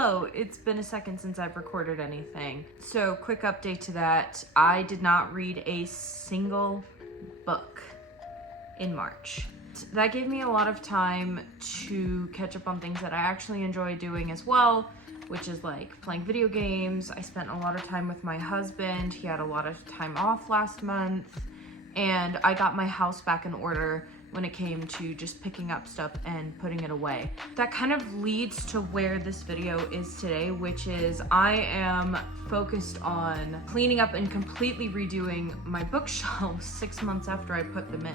Hello, it's been a second since I've recorded anything. So quick update to that. I did not read a single book in March. That gave me a lot of time to catch up on things that I actually enjoy doing as well, which is like playing video games. I spent a lot of time with my husband. He had a lot of time off last month, and I got my house back in order when it came to just picking up stuff and putting it away. That kind of leads to where this video is today, which is I am focused on cleaning up and completely redoing my bookshelves 6 months after I put them in.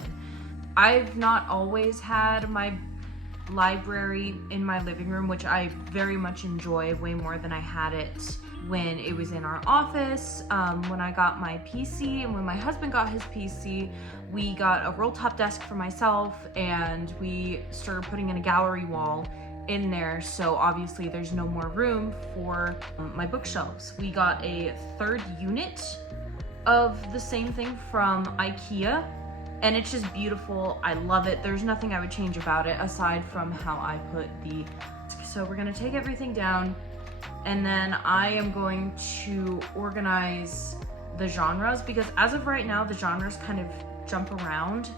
I've not always had my library in my living room, which I very much enjoy, way more than I had it when it was in our office. When I got my PC and when my husband got his PC, we got a roll top desk for myself and we started putting in a gallery wall in there. So obviously there's no more room for my bookshelves. We got a third unit of the same thing from IKEA, and it's just beautiful. I love it. There's nothing I would change about it aside from how I put the... So we're gonna take everything down, and then I am going to organize the genres, because as of right now, the genres kind of jump around.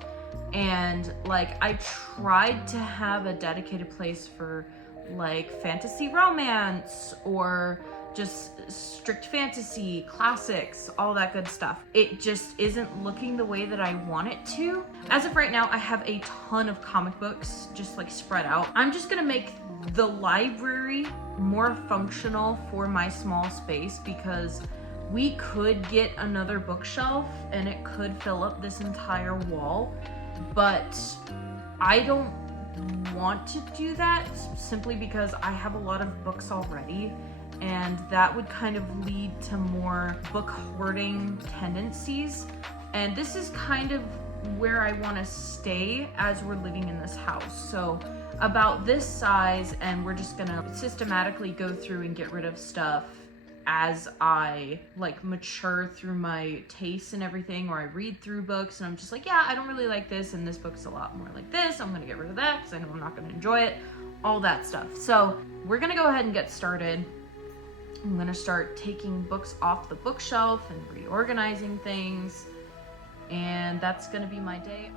And like, I tried to have a dedicated place for like fantasy romance or just strict fantasy, classics, all that good stuff. It just isn't looking the way that I want it to. As of right now, I have a ton of comic books just like spread out. I'm just gonna make the library more functional for my small space, because we could get another bookshelf and it could fill up this entire wall, but I don't want to do that simply because I have a lot of books already, and that would kind of lead to more book hoarding tendencies. And this is kind of where I want to stay as we're living in this house. So about this size, and we're just gonna systematically go through and get rid of stuff as I like mature through my tastes and everything, or I read through books and I'm just like, yeah, I don't really like this, and this book's a lot more like this. I'm gonna get rid of that because I know I'm not gonna enjoy it, all that stuff. So we're gonna go ahead and get started. I'm gonna start taking books off the bookshelf and reorganizing things, and that's gonna be my day.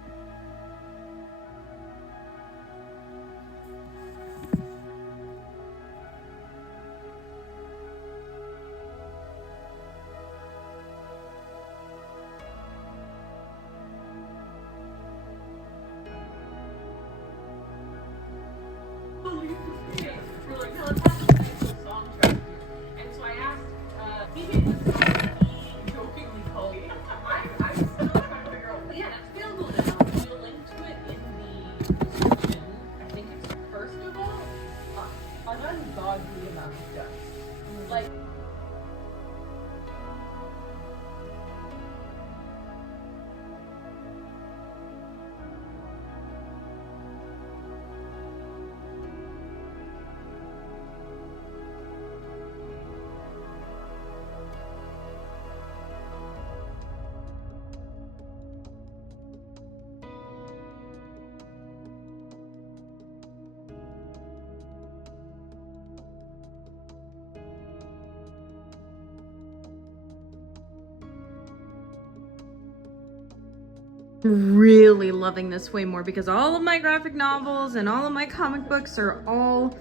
Really loving this way more, because all of my graphic novels and all of my comic books are all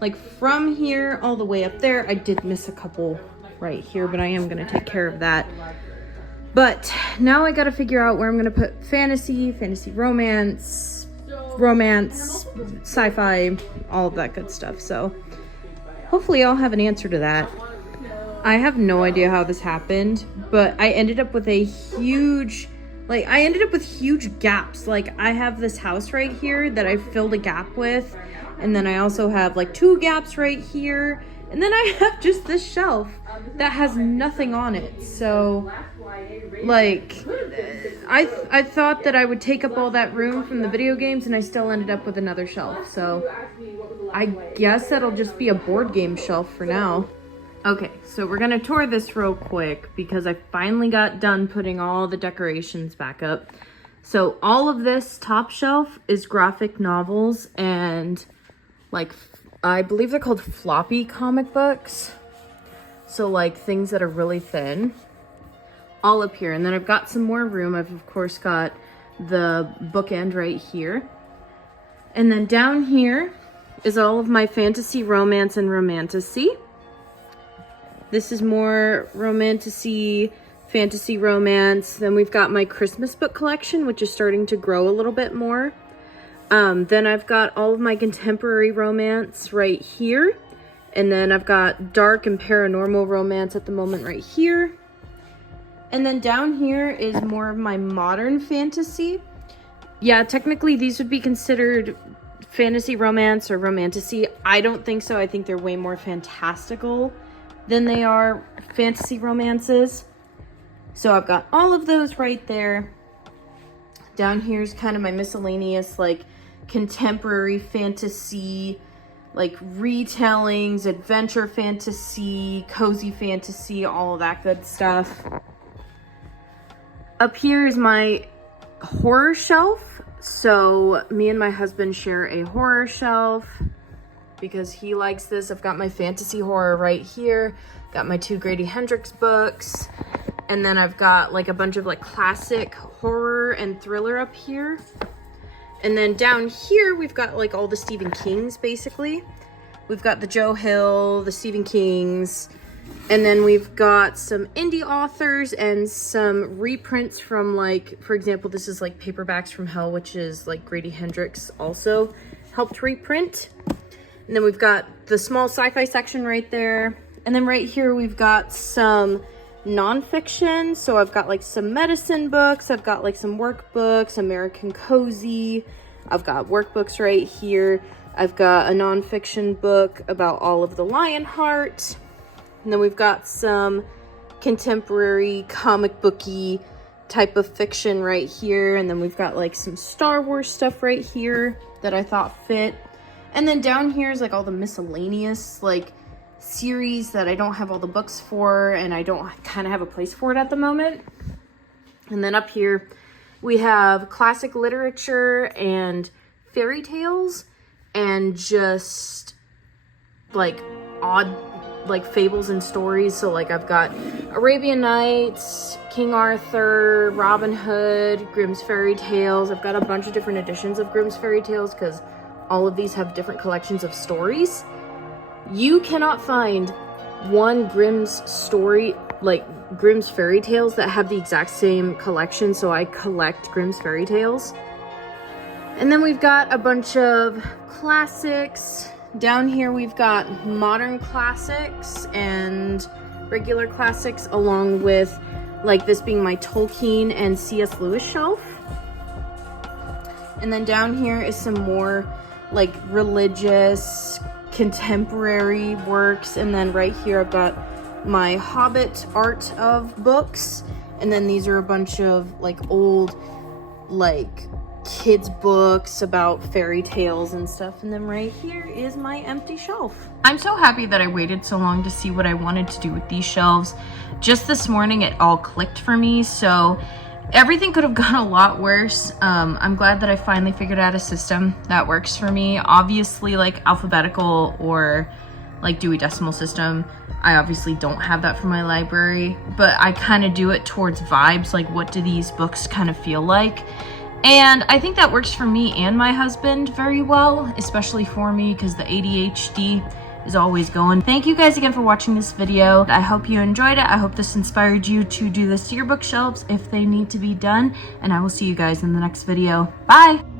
like from here all the way up there. I did miss a couple right here, but I am going to take care of that. But now I got to figure out where I'm going to put fantasy romance, sci-fi, all of that good stuff. So hopefully I'll have an answer to that. I have no idea how this happened, but I ended up with a huge gaps. Like, I have this house right here that I filled a gap with, and then I also have like 2 gaps right here, and then I have just this shelf that has nothing on it. So like, I thought that I would take up all that room from the video games, and I still ended up with another shelf. So I guess that'll just be a board game shelf for now. Okay, so we're gonna tour this real quick because I finally got done putting all the decorations back up. So all of this top shelf is graphic novels and like I believe they're called floppy comic books. So like things that are really thin, all up here. And then I've got some more room. I've of course got the bookend right here. And then down here is all of my fantasy, romance, and romantasy. This is more romantasy, fantasy, romance. Then we've got my Christmas book collection, which is starting to grow a little bit more. Then I've got all of my contemporary romance right here. And then I've got dark and paranormal romance at the moment right here. And then down here is more of my modern fantasy. Yeah, technically these would be considered fantasy romance or romantasy. I don't think so. I think they're way more fantastical than they are fantasy romances. So I've got all of those right there. Down here's kind of my miscellaneous, like, contemporary fantasy, like retellings, adventure fantasy, cozy fantasy, all of that good stuff. Up here is my horror shelf. So me and my husband share a horror shelf because he likes this. I've got my fantasy horror right here. Got my 2 Grady Hendrix books. And then I've got like a bunch of like classic horror and thriller up here. And then down here, we've got like all the Stephen Kings, basically. We've got the Joe Hill, the Stephen Kings, and then we've got some indie authors and some reprints from, like, for example, this is like Paperbacks from Hell, which is like Grady Hendrix also helped reprint. And then we've got the small sci-fi section right there. And then right here, we've got some nonfiction. So I've got like some medicine books. I've got like some workbooks, American Cozy. I've got workbooks right here. I've got a nonfiction book about all of the Lionheart. And then we've got some contemporary comic booky type of fiction right here. And then we've got like some Star Wars stuff right here that I thought fit. And then down here is like all the miscellaneous like series that I don't have all the books for, and I don't kind of have a place for it at the moment. And then up here we have classic literature and fairy tales and just like odd like fables and stories. So like I've got Arabian Nights, King Arthur, Robin Hood, Grimm's Fairy Tales. I've got a bunch of different editions of Grimm's Fairy Tales because all of these have different collections of stories. You cannot find one Grimm's story, like Grimm's Fairy Tales, that have the exact same collection, so I collect Grimm's Fairy Tales. And then we've got a bunch of classics. Down here we've got modern classics and regular classics, along with like this being my Tolkien and C.S. Lewis shelf. And then down here is some more like religious contemporary works. And then right here I've got my Hobbit art of books. And then these are a bunch of like old like kids books about fairy tales and stuff. And then right here is my empty shelf. I'm so happy that I waited so long to see what I wanted to do with these shelves. Just this morning it all clicked for me, so everything could have gone a lot worse. I'm glad that I finally figured out a system that works for me. Obviously, like alphabetical or like Dewey Decimal System, I obviously don't have that for my library, but I kind of do it towards vibes, like what do these books kind of feel like. And I think that works for me and my husband very well, especially for me because the ADHD is always going. Thank you guys again for watching this video. I hope you enjoyed it. I hope this inspired you to do this to your bookshelves if they need to be done. And I will see you guys in the next video. Bye!